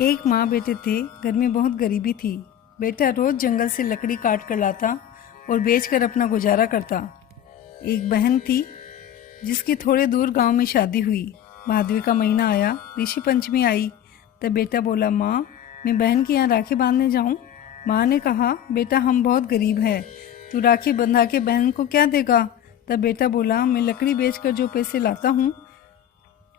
एक माँ बेटे थे। घर में बहुत गरीबी थी। बेटा रोज जंगल से लकड़ी काट कर लाता और बेचकर अपना गुजारा करता। एक बहन थी जिसकी थोड़े दूर गांव में शादी हुई। भादवे का महीना आया, ऋषि पंचमी आई। तब बेटा बोला, माँ मैं बहन के यहाँ राखी बांधने जाऊँ? माँ ने कहा, बेटा हम बहुत गरीब हैं, तू राखी बंधा के बहन को क्या देगा? तब बेटा बोला, मैं लकड़ी बेचकर जो पैसे लाता हूँ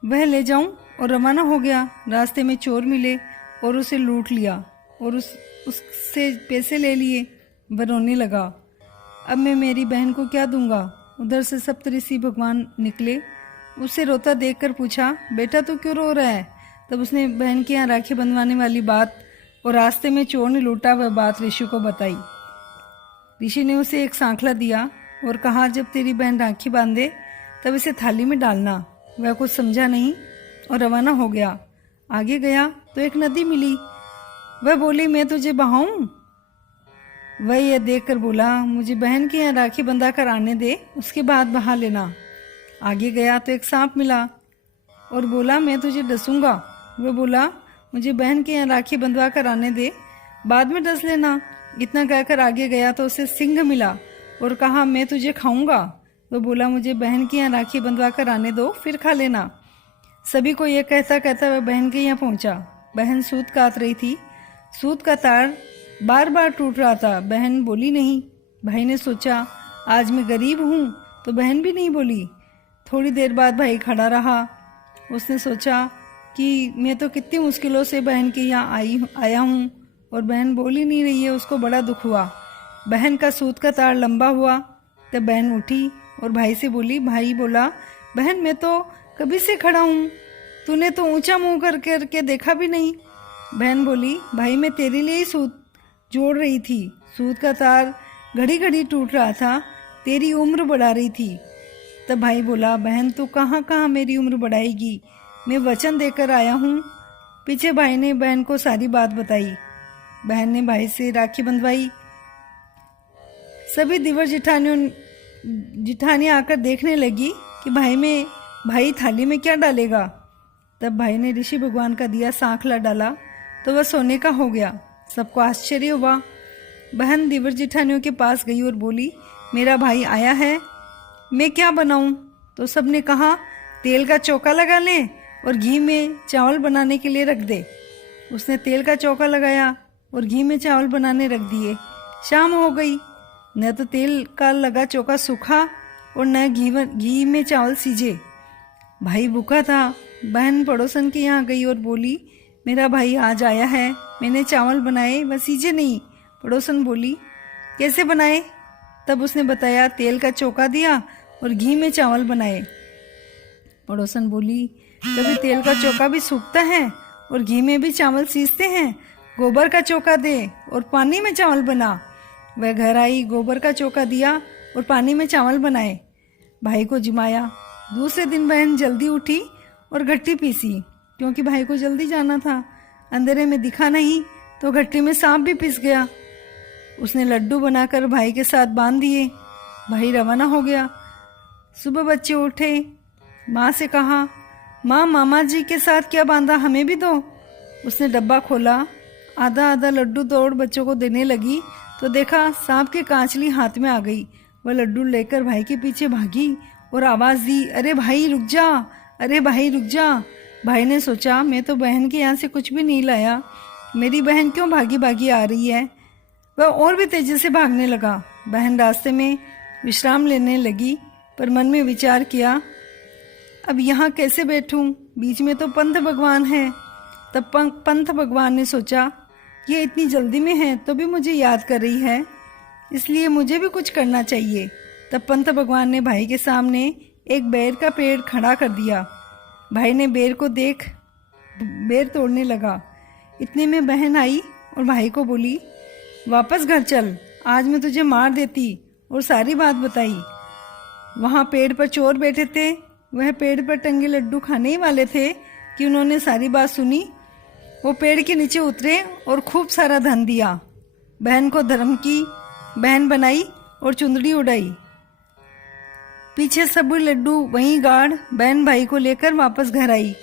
वह ले जाऊं, और रवाना हो गया। रास्ते में चोर मिले और उसे लूट लिया और उससे पैसे ले लिए। वह रोने लगा, अब मैं मेरी बहन को क्या दूंगा? उधर से सप्तऋषि भगवान निकले। उसे रोता देखकर पूछा, बेटा तू क्यों रो रहा है? तब उसने बहन के यहाँ राखी बंधवाने वाली बात और रास्ते में चोर ने लूटा वह बात ऋषि को बताई। ऋषि ने उसे एक सांखला दिया और कहा, जब तेरी बहन राखी बांधे तब इसे थाली में डालना। वह कुछ समझा नहीं और रवाना हो गया। आगे गया तो एक नदी मिली। वह बोली, मैं तुझे बहाऊं? वह यह देखकर बोला, मुझे बहन के यहाँ राखी बंधा कर आने दे, उसके बाद बहा लेना। आगे गया तो एक सांप मिला और बोला, मैं तुझे डसूंगा। वह बोला, मुझे बहन के यहाँ राखी बंधवा कर आने दे, बाद में डस लेना। इतना कहकर आगे गया तो उसे सिंह मिला और कहा, मैं तुझे खाऊंगा। वह बोला, मुझे बहन के यहाँ राखी बंधवा कर आने दो, फिर खा लेना। सभी को यह कहता कहता वह बहन के यहाँ पहुंचा। बहन सूत काट रही थी। सूत का तार बार बार टूट रहा था। बहन बोली नहीं। भाई ने सोचा, आज मैं गरीब हूँ, तो बहन भी नहीं बोली। थोड़ी देर बाद भाई खड़ा रहा। उसने सोचा कि मैं तो कितनी मुश्किलों से बहन के यहाँ आया हूँ और बहन बोल ही नहीं रही है। उसको बड़ा दुख हुआ। बहन का सूत का तार लंबा हुआ। तब बहन उठी और भाई से बोली। भाई बोला, बहन मैं तो कभी से खड़ा हूँ, तूने तो ऊंचा मुंह करके देखा भी नहीं। बहन बोली, भाई मैं तेरे लिए ही सूत जोड़ रही थी। सूत का तार घड़ी घड़ी टूट रहा था, तेरी उम्र बढ़ा रही थी। तब भाई बोला, बहन तू कहाँ कहाँ मेरी उम्र बढ़ाएगी, मैं वचन देकर आया हूँ। पीछे भाई ने बहन को सारी बात बताई। बहन ने भाई से राखी बंधवाई। सभी दिवर जिठानियाँ आकर देखने लगी कि भाई थाली में क्या डालेगा। तब भाई ने ऋषि भगवान का दिया सांखला डाला तो वह सोने का हो गया। सबको आश्चर्य हुआ। बहन दिवर जिठानियों के पास गई और बोली, मेरा भाई आया है, मैं क्या बनाऊं? तो सबने कहा, तेल का चौका लगा ले और घी में चावल बनाने के लिए रख दे। उसने तेल का चौका लगाया और घी में चावल बनाने रख दिए। शाम हो गई, न तो तेल का लगा चौका सूखा और न घी में चावल सीजे। भाई भूखा था। बहन पड़ोसन के यहाँ गई और बोली, मेरा भाई आज आया है, मैंने चावल बनाए वह सीजे नहीं। पड़ोसन बोली, कैसे बनाए? तब उसने बताया, तेल का चौका दिया और घी में चावल बनाए। पड़ोसन बोली, कभी तेल का चौका भी सूखता है और घी में भी चावल सीजते हैं, गोबर का चौका दे और पानी में चावल बना। वह घर आई, गोबर का चौका दिया और पानी में चावल बनाए। भाई को जिमाया। दूसरे दिन बहन जल्दी उठी और घट्टी पीसी, क्योंकि भाई को जल्दी जाना था। अंधेरे में दिखा नहीं तो घट्टी में सांप भी पिस गया। उसने लड्डू बनाकर भाई के साथ बांध दिए। भाई रवाना हो गया। सुबह बच्चे उठे, माँ से कहा, माँ मामा जी के साथ क्या बांधा, हमें भी दो। उसने डब्बा खोला, आधा आधा लड्डू तोड़ बच्चों को देने लगी तो देखा सांप की कांचली हाथ में आ गई। वह लड्डू लेकर भाई के पीछे भागी और आवाज दी, अरे भाई रुक जा, अरे भाई रुक जा। भाई ने सोचा, मैं तो बहन के यहाँ से कुछ भी नहीं लाया, मेरी बहन क्यों भागी भागी आ रही है? वह और भी तेजी से भागने लगा। बहन रास्ते में विश्राम लेने लगी, पर मन में विचार किया, अब यहाँ कैसे बैठूं? बीच में तो पंथ भगवान है। तब पंथ भगवान ने सोचा, ये इतनी जल्दी में है तो भी मुझे याद कर रही है, इसलिए मुझे भी कुछ करना चाहिए। तब पंथ भगवान ने भाई के सामने एक बेर का पेड़ खड़ा कर दिया। भाई ने बेर को देख बेर तोड़ने लगा। इतने में बहन आई और भाई को बोली, वापस घर चल, आज मैं तुझे मार देती, और सारी बात बताई। वहाँ पेड़ पर चोर बैठे थे। वह पेड़ पर टंगे लड्डू खाने ही वाले थे कि उन्होंने सारी बात सुनी। वो पेड़ के नीचे उतरे और खूब सारा धन दिया। बहन को धर्म की बहन बनाई और चुंदड़ी उड़ाई। पीछे सब लड्डू वहीं गाड़ बहन भाई को लेकर वापस घर आई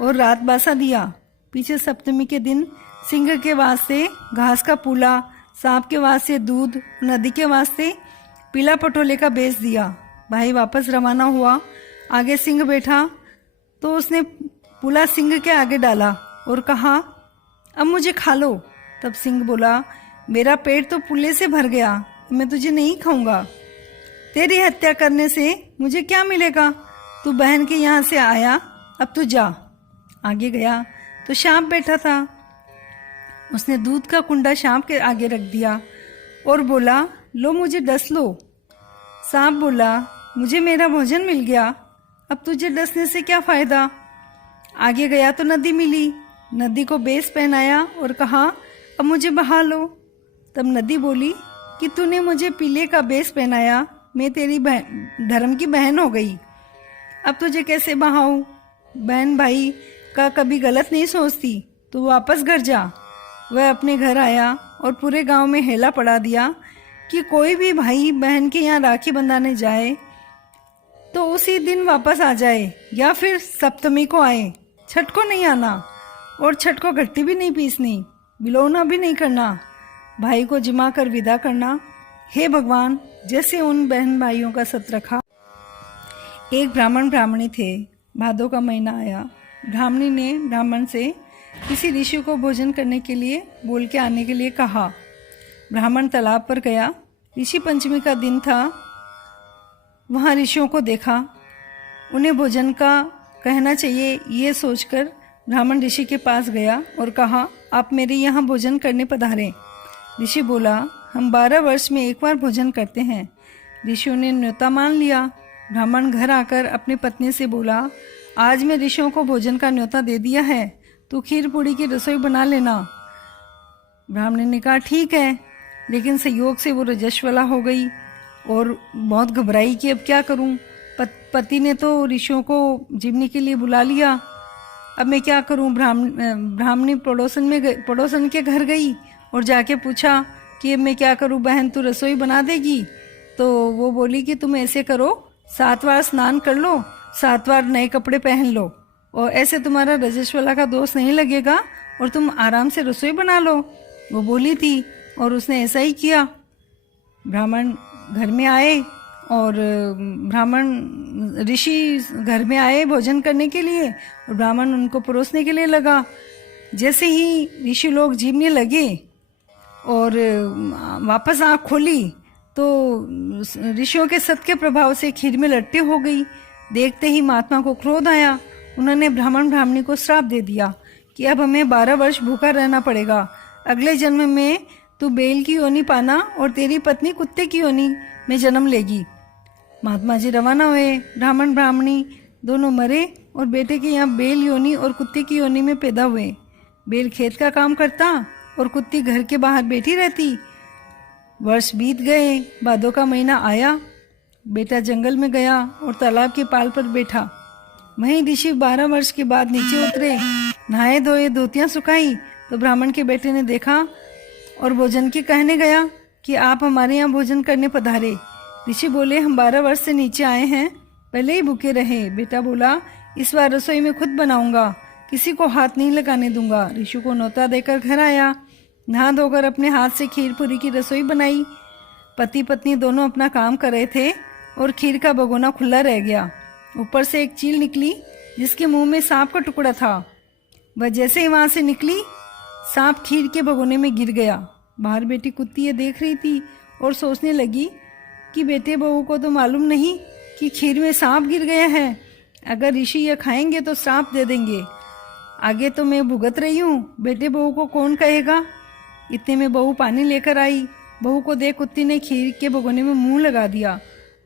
और रात बासा दिया। पीछे सप्तमी के दिन सिंह के वास्ते घास का पूला, सांप के वास्ते दूध, नदी के वास्ते पीला पटोले का बेच दिया। भाई वापस रवाना हुआ। आगे सिंह बैठा तो उसने पूला सिंह के आगे डाला और कहा, अब मुझे खा लो। तब सिंह बोला, मेरा पेट तो पुल्ले से भर गया, मैं तुझे नहीं खाऊंगा। तेरी हत्या करने से मुझे क्या मिलेगा? तू बहन के यहाँ से आया, अब तू जा। आगे गया तो सांप बैठा था। उसने दूध का कुंडा सांप के आगे रख दिया और बोला, लो मुझे डस लो। सांप बोला, मुझे मेरा भोजन मिल गया, अब तुझे डसने से क्या फायदा। आगे गया तो नदी मिली। नदी को बेस पहनाया और कहा, अब मुझे बहा लो। तब नदी बोली कि तूने मुझे पीले का बेस पहनाया, मैं तेरी धर्म की बहन हो गई, अब तुझे कैसे बहाऊं। बहन भाई का कभी गलत नहीं सोचती, तो वापस घर जा। वह अपने घर आया और पूरे गांव में हेला पड़ा दिया कि कोई भी भाई बहन के यहाँ राखी बंधाने जाए तो उसी दिन वापस आ जाए या फिर सप्तमी को आए। छठ को नहीं आना और छठ को घट्टी भी नहीं पीसनी, बिलौना भी नहीं करना, भाई को जिमा कर विदा करना। हे भगवान, जैसे उन बहन भाइयों का सत रखा। एक ब्राह्मण ब्राह्मणी थे। भादों का महीना आया। ब्राह्मणी ने ब्राह्मण से किसी ऋषि को भोजन करने के लिए बोल के आने के लिए कहा। ब्राह्मण तालाब पर गया। ऋषि पंचमी का दिन था। वहाँ ऋषियों को देखा। उन्हें भोजन का कहना चाहिए ये सोचकर ब्राह्मण ऋषि के पास गया और कहा, आप मेरे यहाँ भोजन करने पधारें। ऋषि बोला, हम 12 वर्ष में एक बार भोजन करते हैं। ऋषियों ने न्योता मान लिया। ब्राह्मण घर आकर अपनी पत्नी से बोला, आज मैं ऋषियों को भोजन का न्योता दे दिया है, तू खीर पूड़ी की रसोई बना लेना। ब्राह्मण ने कहा, ठीक है, लेकिन संयोग से वो रजस्वला हो गई और बहुत घबराई कि अब क्या करूं। पति ने तो ऋषियों को जीवनी के लिए बुला लिया, अब मैं क्या करूं। ब्राह्मणी पड़ोसन के घर गई और जाके पूछा कि अब मैं क्या करूं, बहन तू रसोई बना देगी। तो वो बोली कि तुम ऐसे करो, 7 बार स्नान कर लो, 7 बार नए कपड़े पहन लो, और ऐसे तुम्हारा रजस्वला का दोष नहीं लगेगा और तुम आराम से रसोई बना लो। वो बोली थी और उसने ऐसा ही किया। ब्राह्मण घर में आए और ब्राह्मण ऋषि घर में आए भोजन करने के लिए और ब्राह्मण उनको परोसने के लिए लगा। जैसे ही ऋषि लोग जीवने लगे और वापस आँख खोली तो ऋषियों के सत के प्रभाव से खीर में लट्टे हो गई। देखते ही महात्मा को क्रोध आया। उन्होंने ब्राह्मण ब्राह्मणी को श्राप दे दिया कि अब हमें 12 वर्ष भूखा रहना पड़ेगा। अगले जन्म में तू बेल की योनि पाना और तेरी पत्नी कुत्ते की योनि में जन्म लेगी। महात्मा जी रवाना हुए। ब्राह्मण ब्राह्मणी दोनों मरे और बेटे के यहाँ बेल योनि और कुत्ते की योनि में पैदा हुए। बेल खेत का काम करता और कुत्ती घर के बाहर बैठी रहती। वर्ष बीत गए। भादों का महीना आया। बेटा जंगल में गया और तालाब के पाल पर बैठा। वहीं ऋषि 12 वर्ष के बाद नीचे उतरे, नहाए धोए, धोतियां सुखाई तो ब्राह्मण के बेटे ने देखा और भोजन के कहने गया कि आप हमारे यहाँ भोजन करने पधारे। ऋषि बोले, हम 12 वर्ष से नीचे आए हैं, पहले ही भूखे रहे। बेटा बोला, इस बार रसोई में खुद बनाऊंगा, किसी को हाथ नहीं लगाने दूंगा। ऋषि को न्योता देकर घर आया। नहा धोकर अपने हाथ से खीर पूरी की रसोई बनाई। पति पत्नी दोनों अपना काम कर रहे थे और खीर का भगोना खुला रह गया। ऊपर से एक चील निकली जिसके मुंह में सांप का टुकड़ा था। वह जैसे ही वहां से निकली, सांप खीर के भगोने में गिर गया। बाहर बेटी कुत्ती ये देख रही थी और सोचने लगी कि बेटे बहू को तो मालूम नहीं कि खीर में सांप गिर गया है। अगर ऋषि यह खाएंगे तो सांप दे देंगे। आगे तो मैं भुगत रही हूँ, बेटे बहू को कौन कहेगा। इतने में बहू पानी लेकर आई। बहू को देख कुत्ती ने खीर के भगोने में मुंह लगा दिया।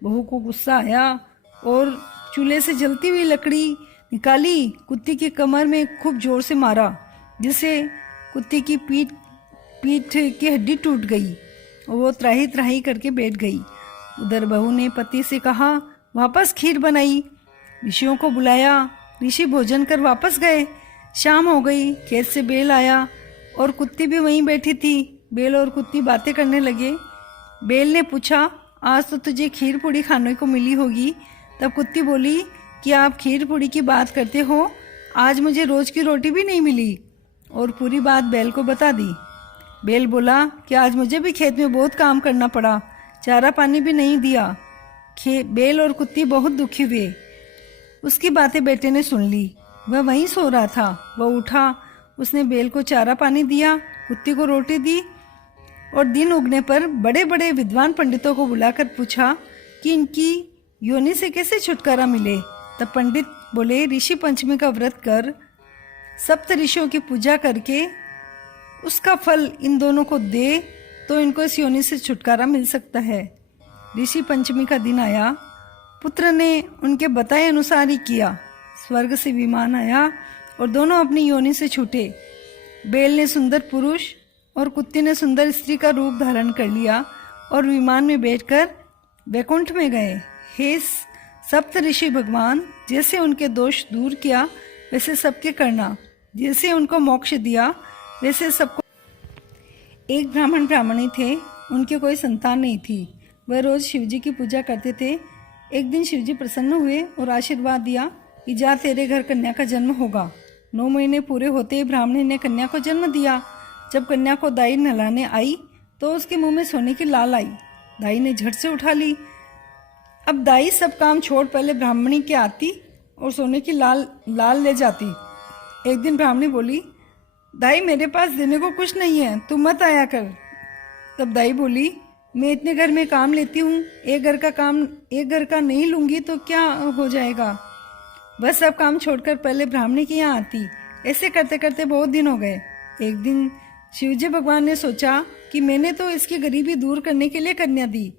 बहू को गुस्सा आया और चूल्हे से जलती हुई लकड़ी निकाली, कुत्ती की कमर में खूब जोर से मारा, जिससे कुत्ती की पीठ की हड्डी टूट गई और वो त्राही त्राही करके बैठ गई। उधर बहू ने पति से कहा, वापस खीर बनाई। ऋषियों को बुलाया। ऋषि भोजन कर वापस गए। शाम हो गई। खेत से बेल आया और कुत्ती भी वहीं बैठी थी। बेल और कुत्ती बातें करने लगे। बेल ने पूछा, आज तो तुझे खीर पूड़ी खाने को मिली होगी। तब कुत्ती बोली कि आप खीर पूड़ी की बात करते हो, आज मुझे रोज की रोटी भी नहीं मिली। और पूरी बात बैल को बता दी। बैल बोला कि आज मुझे भी खेत में बहुत काम करना पड़ा, चारा पानी भी नहीं दिया। बैल और कुत्ती बहुत दुखी हुए। उसकी बातें बेटे ने सुन ली। वह वहीं सो रहा था। वह उठा, उसने बैल को चारा पानी दिया, कुत्ती को रोटी दी और दिन उगने पर बड़े बड़े विद्वान पंडितों को बुलाकर पूछा कि इनकी योनि से कैसे छुटकारा मिले। तब पंडित बोले, ऋषि पंचमी का व्रत कर सप्त ऋषियों की पूजा करके उसका फल इन दोनों को दे तो इनको इस योनि से छुटकारा मिल सकता है। ऋषि पंचमी का दिन आया। पुत्र ने उनके बताए अनुसार ही किया। स्वर्ग से विमान आया और दोनों अपनी योनि से छूटे। बैल ने सुंदर पुरुष और कुत्ती ने सुंदर स्त्री का रूप धारण कर लिया और विमान में बैठकर वैकुंठ में गए। हे सप्त ऋषि भगवान, जैसे उनके दोष दूर किया वैसे सबके करना, जैसे उनको मोक्ष दिया वैसे सबको। एक ब्राह्मणी थे, उनके कोई संतान नहीं थी। वह रोज शिवजी की पूजा करते थे। एक दिन शिवजी प्रसन्न हुए और आशीर्वाद दिया कि जा, तेरे घर कन्या का जन्म होगा। 9 महीने पूरे होते ही ब्राह्मणी ने कन्या को जन्म दिया। जब कन्या को दाई नहलाने आई तो उसके मुंह में सोने की लाल आई। दाई ने झट से उठा ली। अब दाई सब काम छोड़ पहले ब्राह्मणी के आती और सोने की लाल ले जाती। एक दिन ब्राह्मणी बोली, दाई मेरे पास देने को कुछ नहीं है, तू मत आया कर। तब दाई बोली, मैं इतने घर में काम लेती हूँ, एक घर का नहीं लूंगी तो क्या हो जाएगा। बस सब काम छोड़कर पहले ब्राह्मणी के यहाँ आती। ऐसे करते करते बहुत दिन हो गए। एक दिन शिवजी भगवान ने सोचा कि मैंने तो इसकी गरीबी दूर करने के लिए कन्या दी,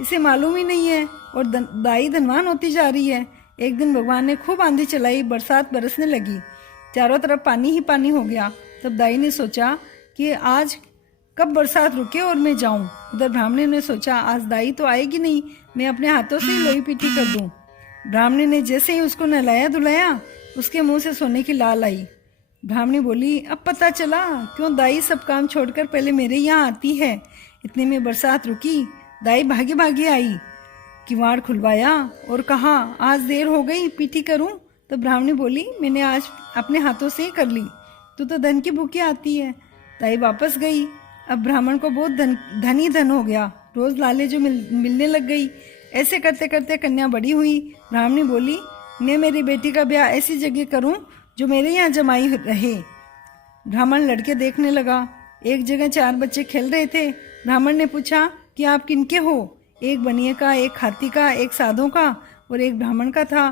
इसे मालूम ही नहीं है और दाई धनवान होती जा रही है। एक दिन भगवान ने खूब आंधी चलाई, बरसात बरसने लगी, चारों तरफ पानी ही पानी हो गया। तब दाई ने सोचा कि आज कब बरसात रुके और मैं जाऊं। उधर ब्राह्मणी ने सोचा, आज दाई तो आएगी नहीं, मैं अपने हाथों से लोई पीटी कर दूं। ब्राह्मणी ने जैसे ही उसको नहलाया धुलाया, उसके मुंह से सोने की लाल आई। ब्राह्मणी बोली, अब पता चला क्यों दाई सब काम छोड़कर पहले मेरे यहाँ आती है। इतने में बरसात रुकी, दाई भागी भागी आई, किवाड़ खुलवाया और कहा, आज देर हो गई, पीटी करूं। तो ब्राह्मणी बोली, मैंने आज अपने हाथों से ही कर ली, तू तो धन की भूखी आती है। दाई वापस गई। अब ब्राह्मण को बहुत धन हो गया, रोज लाले जो मिलने लग गई। ऐसे करते करते कन्या बड़ी हुई। ब्राह्मणी बोली, मैं मेरी बेटी का ब्याह ऐसी जगह करूं जो मेरे यहाँ जमाई रहे। ब्राह्मण लड़के देखने लगा। एक जगह 4 बच्चे खेल रहे थे। ब्राह्मण ने पूछा कि आप किनके हो। एक बनिए का, एक हाथी का, एक साधों का और एक ब्राह्मण का था।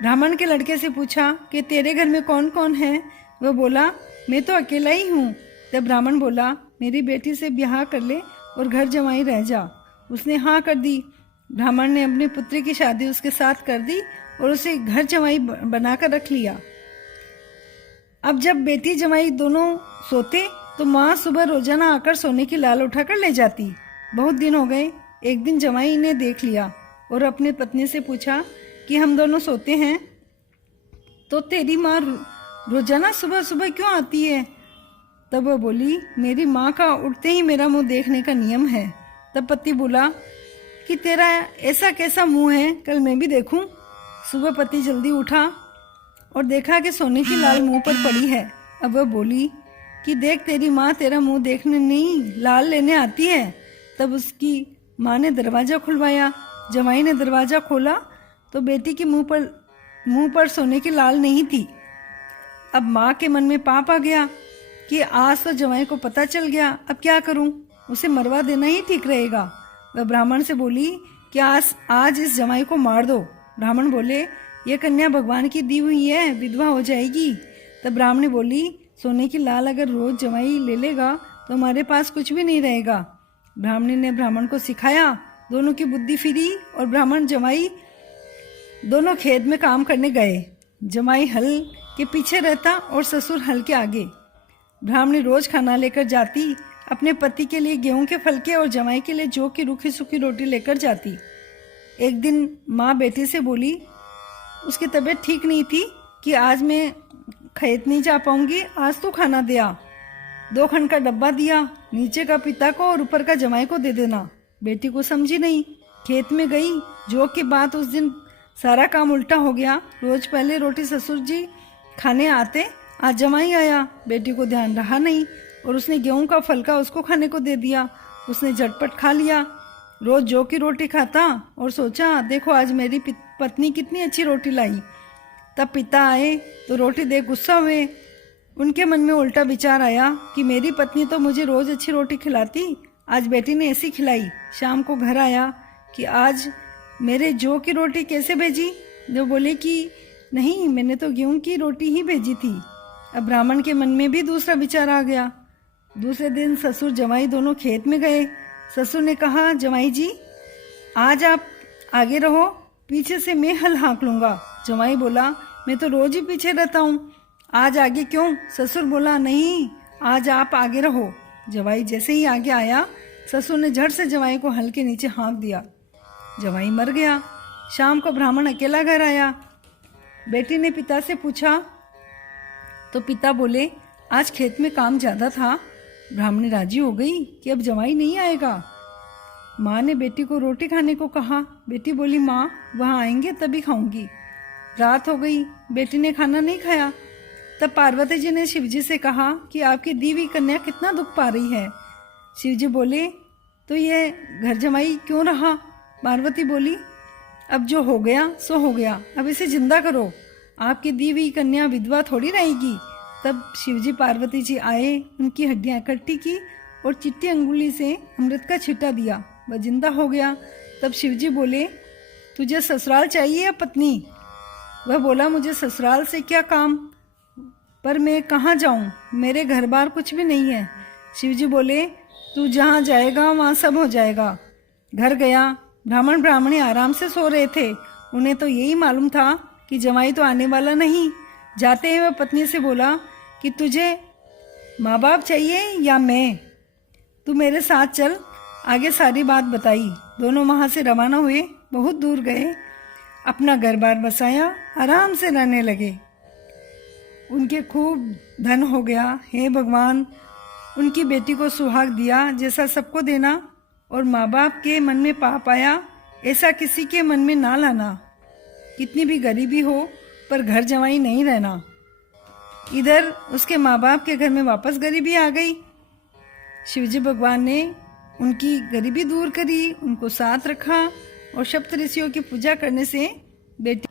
ब्राह्मण के लड़के से पूछा कि तेरे घर में कौन कौन है। वह बोला, मैं तो अकेला ही हूँ। तब ब्राह्मण बोला, मेरी बेटी से ब्याह कर ले और घर जमाई रह जा। उसने हाँ कर दी। ब्राह्मण ने अपनी पुत्री की शादी उसके साथ कर दी और उसे घर जमाई बनाकर रख लिया। अब जब बेटी जमाई दोनों सोते तो माँ सुबह रोजाना आकर सोने की लाल उठाकर ले जाती। बहुत दिन हो गए। एक दिन जमाई ने देख लिया और अपनी पत्नी से पूछा कि हम दोनों सोते हैं तो तेरी माँ रोजाना सुबह सुबह क्यों आती है। तब वह बोली, मेरी माँ का उठते ही मेरा मुंह देखने का नियम है। तब पति बोला कि तेरा ऐसा कैसा मुंह है, कल मैं भी देखूं। सुबह पति जल्दी उठा और देखा कि सोने की लाल मुंह पर पड़ी है। अब वह बोली कि देख, तेरी माँ तेरा मुंह देखने नहीं, लाल लेने आती है। तब उसकी माँ ने दरवाजा खुलवाया। जमाई ने दरवाजा खोला तो बेटी के मुंह पर सोने की लाल नहीं थी। अब माँ के मन में पाप आ गया कि आज तो जमाई को पता चल गया, अब क्या करूं, उसे मरवा देना ही ठीक रहेगा। वह ब्राह्मण से बोली कि आज इस जमाई को मार दो। ब्राह्मण बोले, यह कन्या भगवान की दी हुई है, विधवा हो जाएगी। तब ब्राह्मणी बोली, सोने की लाल अगर रोज जमाई ले लेगा तो हमारे पास कुछ भी नहीं रहेगा। ब्राह्मणी ने ब्राह्मण को सिखाया। दोनों की बुद्धि फिरी और ब्राह्मण जमाई दोनों खेत में काम करने गए। जमाई हल के पीछे रहता और ससुर हल के आगे। ब्राह्मणी रोज खाना लेकर जाती। अपने पति के लिए गेहूं के फलके और जमाई के लिए जौ की रूखी सूखी रोटी लेकर जाती। एक दिन माँ बेटी से बोली, उसकी तबीयत ठीक नहीं थी, कि आज मैं खेत नहीं जा पाऊंगी, आज तो खाना दिया। 2 खंड का डब्बा दिया, नीचे का पिता को और ऊपर का जमाई को दे देना। बेटी को समझी नहीं, खेत में गई। जौ की बात उस दिन सारा काम उल्टा हो गया। रोज पहले रोटी ससुर जी खाने आते आज जमाई आया, बेटी को ध्यान रहा नहीं और उसने गेहूं का फलका उसको खाने को दे दिया। उसने झटपट खा लिया। रोज जौ की रोटी खाता और सोचा देखो आज मेरी पत्नी कितनी अच्छी रोटी लाई। तब पिता आए तो रोटी देख गुस्सा हुए। उनके मन में उल्टा विचार आया कि मेरी पत्नी तो मुझे रोज अच्छी रोटी खिलाती, आज बेटी ने ऐसी खिलाई। शाम को घर आया कि आज मेरे जौ की रोटी कैसे भेजी। जो बोले कि नहीं, मैंने तो गेहूं की रोटी ही भेजी थी। अब ब्राह्मण के मन में भी दूसरा विचार आ गया। दूसरे दिन ससुर जमाई दोनों खेत में गए। ससुर ने कहा, जमाई जी आज आप आगे रहो, पीछे से मैं हल हाँक लूंगा। जमाई बोला, मैं तो रोज ही पीछे रहता हूँ, आज आगे क्यों? ससुर बोला, नहीं आज आप आगे रहो। जमाई जैसे ही आगे आया, ससुर ने झट से जमाई को हल के नीचे हाँक दिया। जमाई मर गया। शाम को ब्राह्मण अकेला घर आया। बेटी ने पिता से पूछा तो पिता बोले, आज खेत में काम ज्यादा था। ब्राह्मणी राजी हो गई कि अब जमाई नहीं आएगा। माँ ने बेटी को रोटी खाने को कहा। बेटी बोली, माँ वहाँ आएंगे तभी खाऊंगी। रात हो गई, बेटी ने खाना नहीं खाया। तब पार्वती जी ने शिवजी से कहा कि आपकी दी हुई कन्या कितना दुख पा रही है। शिवजी बोले, तो ये घर जमाई क्यों रहा? पार्वती बोली, अब जो हो गया सो हो गया, अब इसे जिंदा करो, आपकी दी हुई कन्या विधवा थोड़ी रहेगी। तब शिवजी पार्वती जी आए, उनकी हड्डियां इकट्ठी की और चिट्टी अंगुली से अमृत का छिट्टा दिया, वह जिंदा हो गया। तब शिवजी बोले, तुझे ससुराल चाहिए या पत्नी? वह बोला, मुझे ससुराल से क्या काम, पर मैं कहाँ जाऊं, मेरे घर बार कुछ भी नहीं है। शिवजी बोले, तू जहाँ जाएगा वहाँ सब हो जाएगा। घर गया। ब्राह्मण ब्राह्मणी आराम से सो रहे थे। उन्हें तो यही मालूम था कि जमाई तो आने वाला नहीं। जाते ही वह पत्नी से बोला कि तुझे माँ बाप चाहिए या मैं, तू मेरे साथ चल। आगे सारी बात बताई। दोनों वहां से रवाना हुए, बहुत दूर गए, अपना घर बार बसाया, आराम से रहने लगे। उनके खूब धन हो गया। हे भगवान, उनकी बेटी को सुहाग दिया जैसा सबको देना, और माँ बाप के मन में पाप आया ऐसा किसी के मन में ना लाना। कितनी भी गरीबी हो पर घर जमाई नहीं रहना। इधर उसके माँ बाप के घर में वापस गरीबी आ गई। शिवजी भगवान ने उनकी गरीबी दूर करी, उनको साथ रखा और सप्त ऋषियों की पूजा करने से बेटी।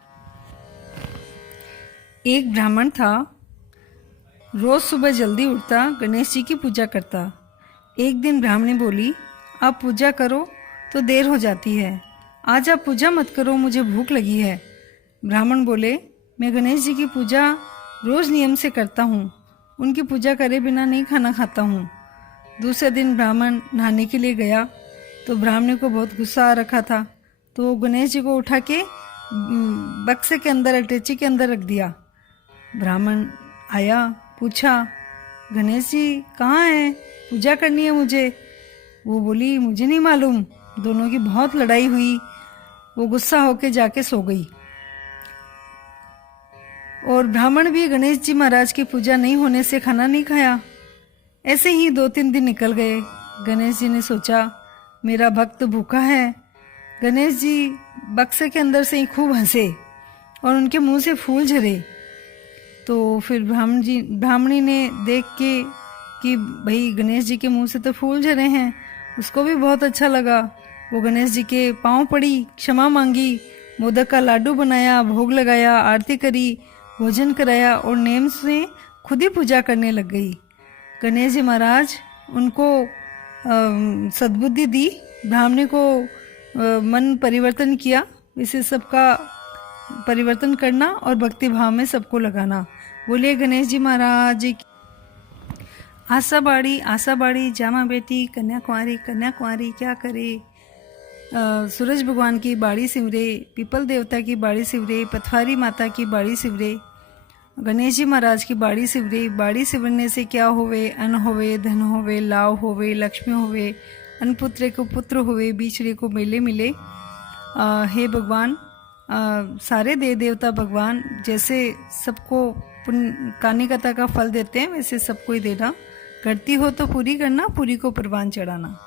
एक ब्राह्मण था, रोज सुबह जल्दी उठता, गणेश जी की पूजा करता। एक दिन ब्राह्मणी बोली, आप पूजा करो तो देर हो जाती है, आज आप पूजा मत करो, मुझे भूख लगी है। ब्राह्मण बोले, मैं गणेश जी की पूजा रोज नियम से करता हूँ, उनकी पूजा करे बिना नहीं खाना खाता हूँ। दूसरे दिन ब्राह्मण नहाने के लिए गया तो ब्राह्मणी को बहुत गुस्सा आ रखा था, तो वो गणेश जी को उठा के बक्से के अंदर, अटैची के अंदर रख दिया। ब्राह्मण आया, पूछा, गणेश जी कहाँ हैं, पूजा करनी है मुझे। वो बोली, मुझे नहीं मालूम। दोनों की बहुत लड़ाई हुई। वो गुस्सा होके जाके सो गई। और ब्राह्मण भी गणेश जी महाराज की पूजा नहीं होने से खाना नहीं खाया। ऐसे ही 2-3 दिन निकल गए। गणेश जी ने सोचा, मेरा भक्त भूखा है। गणेश जी बक्से के अंदर से ही खूब हंसे और उनके मुंह से फूल झरे। तो फिर ब्राह्मणी ने देख के कि भाई गणेश जी के मुंह से तो फूल झरे हैं, उसको भी बहुत अच्छा लगा। वो गणेश जी के पांव पड़ी, क्षमा मांगी, मोदक का लाडू बनाया, भोग लगाया, आरती करी, भोजन कराया और नेम से खुद ही पूजा करने लग गई। गणेश जी महाराज उनको सद्बुद्धि दी, ब्राह्मणी को मन परिवर्तन किया। इसे सबका परिवर्तन करना और भक्ति भाव में सबको लगाना। बोलिए गणेश जी महाराज की। आशा बाड़ी जामा बेटी, कन्याकुमारी क्या करे। सूरज भगवान की बाड़ी सिमरे, पीपल देवता की बाड़ी सिमरे, पथवारी माता की बाड़ी सिमरे, गणेश जी महाराज की बाड़ी सिमरे। बाड़ी सिमरने से क्या होवे, अन्न होवे, धन होवे, लाभ होवे, लक्ष्मी होवे, अनपुत्रे को पुत्र होवे, बीचड़े को मेले मिले। हे भगवान, सारे देवता भगवान जैसे सबको कानी कथा का फल देते हैं वैसे सबको ही देना। करती हो तो पूरी करना, पूरी को परवान चढ़ाना।